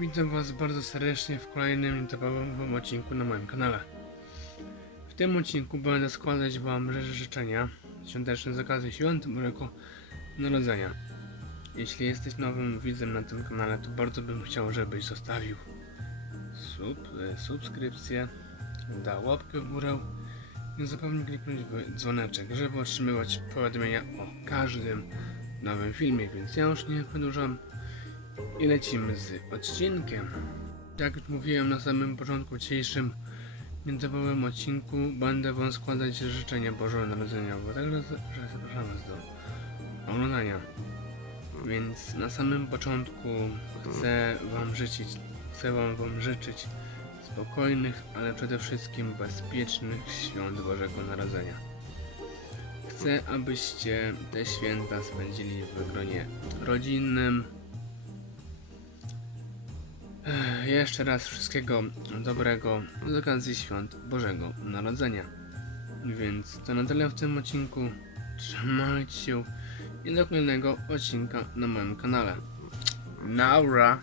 Witam Was bardzo serdecznie w kolejnym nietypowym odcinku na moim kanale. W tym odcinku będę składać Wam ży- życzenia świąteczne z okazji świąt Bożego Narodzenia. Jeśli jesteś nowym widzem na tym kanale, to bardzo bym chciał, żebyś zostawił sub, e, subskrypcję, dał łapkę w górę nie zapomnij kliknąć w dzwoneczek, żeby otrzymywać powiadomienia o każdym nowym filmie, więc ja już nie przedłużam i lecimy z odcinkiem. Jak już mówiłem na samym początku dzisiejszym nietypowym odcinku, będę wam składać życzenia Bożonarodzeniowe, także zapraszam was do oglądania. Więc na samym początku chcę wam życzyć, chcę wam, wam życzyć spokojnych, ale przede wszystkim bezpiecznych świąt Bożego Narodzenia. Chcę, abyście te święta spędzili w gronie rodzinnym, Jeszcze raz wszystkiego dobrego z okazji świąt Bożego Narodzenia. Więc to na tyle w tym odcinku. Trzymajcie się i do kolejnego odcinka na moim kanale. Naura!